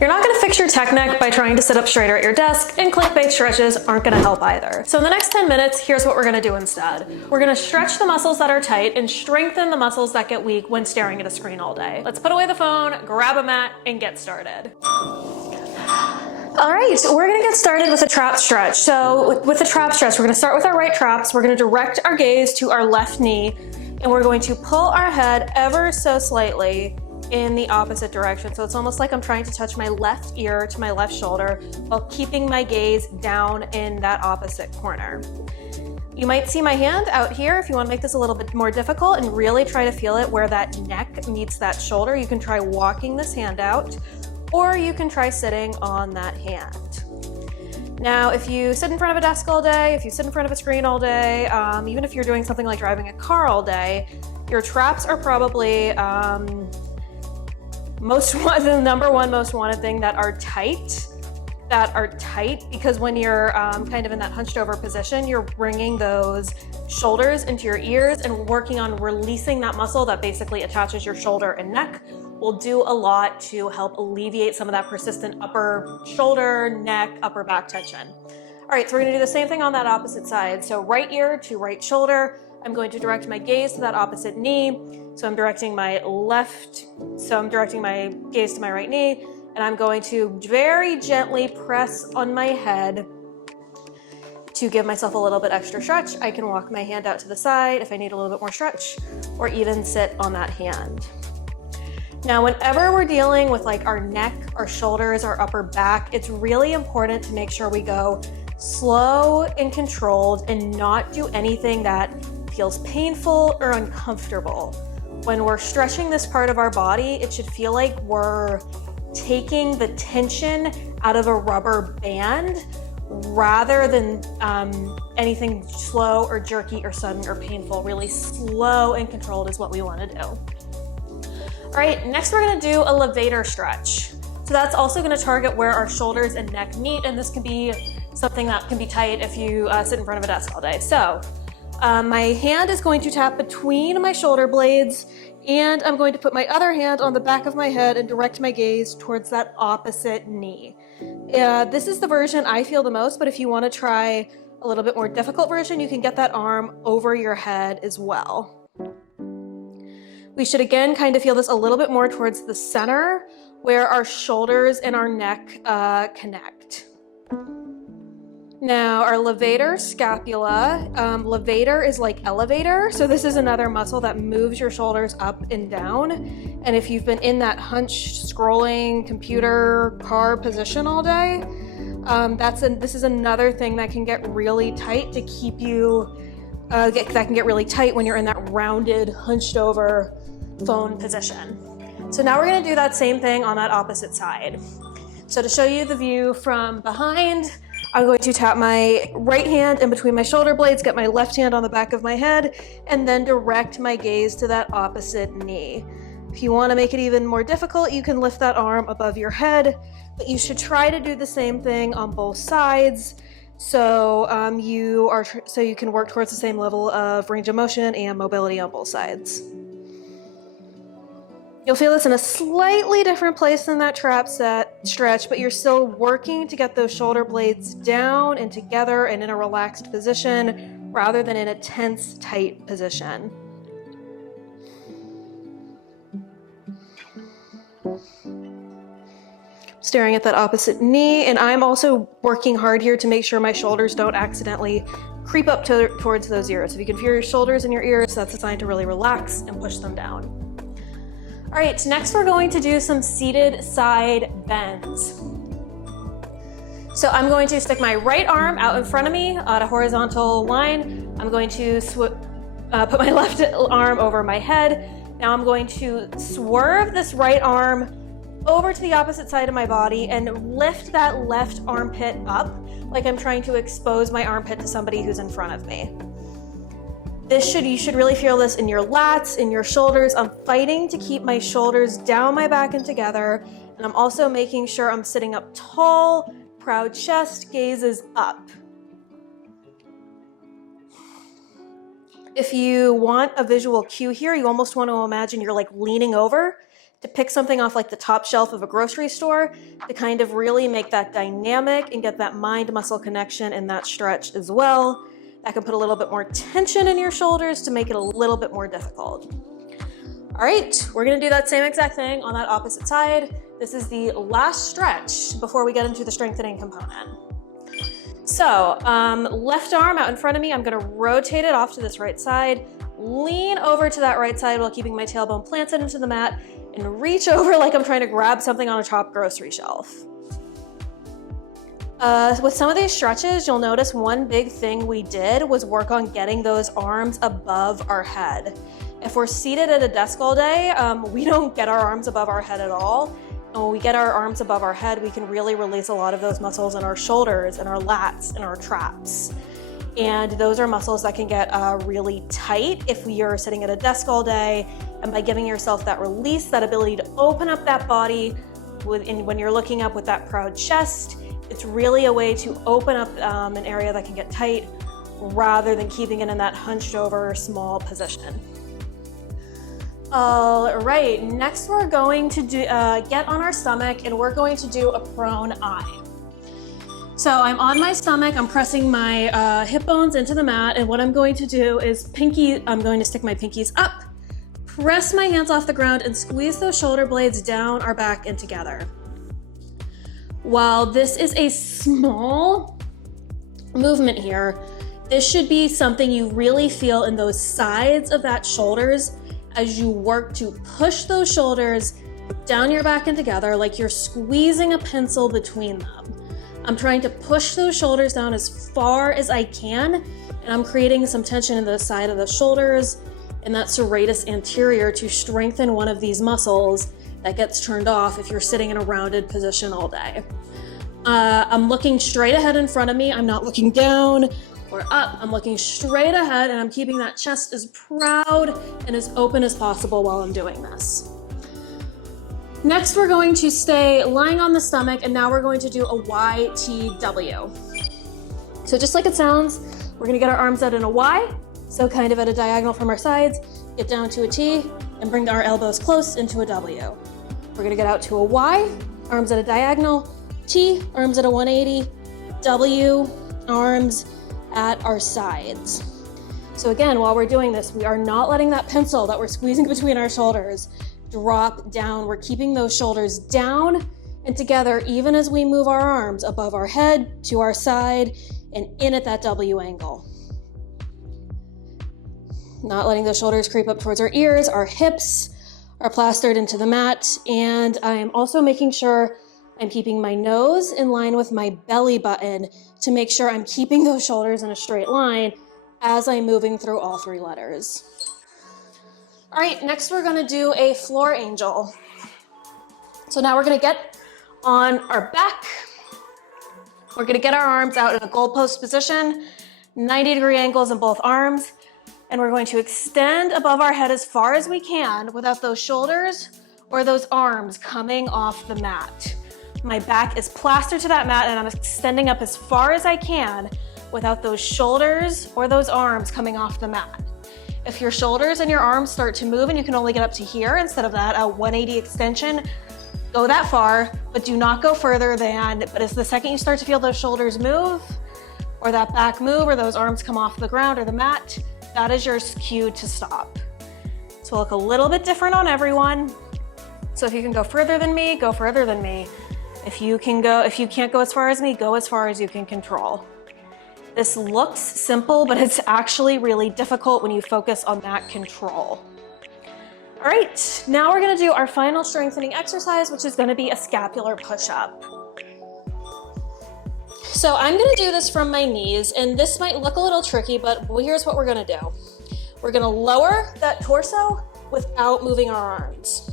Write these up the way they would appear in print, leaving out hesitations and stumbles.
You're not gonna fix your tech neck by trying to sit up straighter at your desk, and clickbait stretches aren't gonna help either. So in the next 10 minutes, here's what we're gonna do instead. We're gonna stretch the muscles that are tight and strengthen the muscles that get weak when staring at a screen all day. Let's put away the phone, grab a mat, and get started. All right, we're gonna get started with a trap stretch. So with the trap stretch, we're gonna start with our right traps. We're gonna direct our gaze to our left knee, and we're going to pull our head ever so slightly in the opposite direction. So it's almost like I'm trying to touch my left ear to my left shoulder while keeping my gaze down in that opposite corner. You might see my hand out here. If you want to make this a little bit more difficult and really try to feel it where that neck meets that shoulder, you can try walking this hand out, or you can try sitting on that hand. Now, if you sit in front of a desk all day, if you sit in front of a screen all day, even if you're doing something like driving a car all day, your traps are probably the number one most wanted thing that are tight, because when you're kind of in that hunched over position, you're bringing those shoulders into your ears and working on releasing that muscle that basically attaches your shoulder and neck will do a lot to help alleviate some of that persistent upper shoulder, neck, upper back tension. All right, so we're gonna do the same thing on that opposite side. So right ear to right shoulder. I'm going to direct my gaze to that opposite knee. So I'm directing my gaze to my right knee, and I'm going to very gently press on my head to give myself a little bit extra stretch. I can walk my hand out to the side if I need a little bit more stretch, or even sit on that hand. Now, whenever we're dealing with like our neck, our shoulders, our upper back, it's really important to make sure we go slow and controlled and not do anything that feels painful or uncomfortable. When we're stretching this part of our body, it should feel like we're taking the tension out of a rubber band rather than anything slow or jerky or sudden or painful. Really slow and controlled is what we want to do. All right, next we're going to do a levator stretch. So that's also going to target where our shoulders and neck meet, and this can be something that can be tight if you sit in front of a desk all day. So my hand is going to tap between my shoulder blades, and I'm going to put my other hand on the back of my head and direct my gaze towards that opposite knee. This is the version I feel the most, but if you want to try a little bit more difficult version, you can get that arm over your head as well. We should again kind of feel this a little bit more towards the center where our shoulders and our neck connect. Now our levator scapula, levator is like elevator. So this is another muscle that moves your shoulders up and down. And if you've been in that hunched, scrolling computer car position all day, this is another thing that can get really tight to keep you, that can get really tight when you're in that rounded, hunched over phone position. So now we're gonna do that same thing on that opposite side. So to show you the view from behind, I'm going to tap my right hand in between my shoulder blades, get my left hand on the back of my head, and then direct my gaze to that opposite knee. If you want to make it even more difficult, you can lift that arm above your head, but you should try to do the same thing on both sides so you can work towards the same level of range of motion and mobility on both sides. You'll feel this in a slightly different place than that trap stretch, but you're still working to get those shoulder blades down and together and in a relaxed position rather than in a tense, tight position. Staring at that opposite knee, and I'm also working hard here to make sure my shoulders don't accidentally creep up towards those ears. If you can feel your shoulders in your ears, that's a sign to really relax and push them down. All right, next we're going to do some seated side bends. So I'm going to stick my right arm out in front of me at a horizontal line. I'm going to put my left arm over my head. Now I'm going to swerve this right arm over to the opposite side of my body and lift that left armpit up like I'm trying to expose my armpit to somebody who's in front of me. You should really feel this in your lats, in your shoulders. I'm fighting to keep my shoulders down my back and together, and I'm also making sure I'm sitting up tall, proud chest, gaze is up. If you want a visual cue here, you almost want to imagine you're like leaning over to pick something off like the top shelf of a grocery store to kind of really make that dynamic and get that mind-muscle connection in that stretch as well. That can put a little bit more tension in your shoulders to make it a little bit more difficult. All right, we're gonna do that same exact thing on that opposite side. This is the last stretch before we get into the strengthening component. So left arm out in front of me, I'm gonna rotate it off to this right side, lean over to that right side while keeping my tailbone planted into the mat, and reach over like I'm trying to grab something on a top grocery shelf. With some of these stretches, you'll notice one big thing we did was work on getting those arms above our head. If we're seated at a desk all day, we don't get our arms above our head at all. And when we get our arms above our head, we can really release a lot of those muscles in our shoulders and our lats and our traps. And those are muscles that can get really tight if you're sitting at a desk all day. And by giving yourself that release, that ability to open up that body when you're looking up with that proud chest, it's really a way to open up an area that can get tight rather than keeping it in that hunched over small position. All right, next we're going to get on our stomach and we're going to do a prone I. So I'm on my stomach, I'm pressing my hip bones into the mat, and what I'm going to do is I'm going to stick my pinkies up, press my hands off the ground, and squeeze those shoulder blades down our back and together. While this is a small movement here, this should be something you really feel in those sides of that shoulders as you work to push those shoulders down your back and together like you're squeezing a pencil between them. I'm trying to push those shoulders down as far as I can, and I'm creating some tension in the side of the shoulders and that serratus anterior to strengthen one of these muscles that gets turned off if you're sitting in a rounded position all day. I'm looking straight ahead in front of me. I'm not looking down or up. I'm looking straight ahead, and I'm keeping that chest as proud and as open as possible while I'm doing this. Next, we're going to stay lying on the stomach, and now we're going to do a YTW. So just like it sounds, we're gonna get our arms out in a Y, so kind of at a diagonal from our sides, get down to a T, and bring our elbows close into a W. We're gonna get out to a Y, arms at a diagonal, T, arms at a 180, W, arms at our sides. So again, while we're doing this, we are not letting that pencil that we're squeezing between our shoulders drop down. We're keeping those shoulders down and together even as we move our arms above our head, to our side, and in at that W angle. Not letting those shoulders creep up towards our ears. Our hips are plastered into the mat, and I'm also making sure I'm keeping my nose in line with my belly button to make sure I'm keeping those shoulders in a straight line as I'm moving through all three letters. All right, next we're gonna do a floor angel. So now we're gonna get on our back. We're gonna get our arms out in a goalpost position, 90-degree angles in both arms, and we're going to extend above our head as far as we can without those shoulders or those arms coming off the mat. My back is plastered to that mat, and I'm extending up as far as I can without those shoulders or those arms coming off the mat. If your shoulders and your arms start to move and you can only get up to here instead of that 180 extension, go that far, but do not go further than, but as the second you start to feel those shoulders move or that back move or those arms come off the ground or the mat, that is your cue to stop. So it'll look a little bit different on everyone. So if you can go further than me, go further than me. If you can't go as far as me, go as far as you can control. This looks simple, but it's actually really difficult when you focus on that control. All right, now we're gonna do our final strengthening exercise, which is gonna be a scapular push-up. So I'm gonna do this from my knees, and this might look a little tricky, but here's what we're gonna do. We're gonna lower that torso without moving our arms.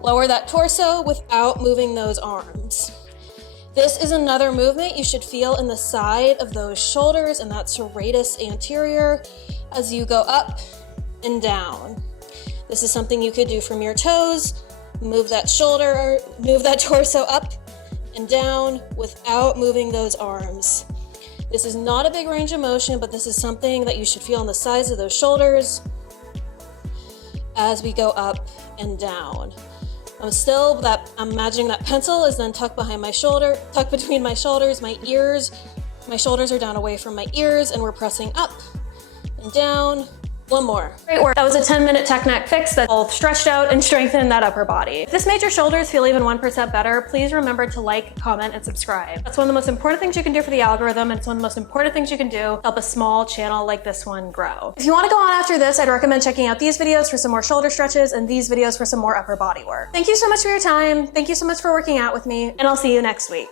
Lower that torso without moving those arms. This is another movement you should feel in the side of those shoulders and that serratus anterior as you go up and down. This is something you could do from your toes. Move that shoulder, move that torso up and down without moving those arms. This is not a big range of motion, but this is something that you should feel on the sides of those shoulders as we go up and down. I'm imagining that pencil is then tucked behind my shoulder, tucked between my shoulders, my ears. My shoulders are down away from my ears, and we're pressing up and down. One more. Great work. That was a 10-minute tech neck fix that both stretched out and strengthened that upper body. If this made your shoulders feel even 1% better, please remember to like, comment, and subscribe. That's one of the most important things you can do for the algorithm, and it's one of the most important things you can do to help a small channel like this one grow. If you want to go on after this, I'd recommend checking out these videos for some more shoulder stretches and these videos for some more upper body work. Thank you so much for your time. Thank you so much for working out with me, and I'll see you next week.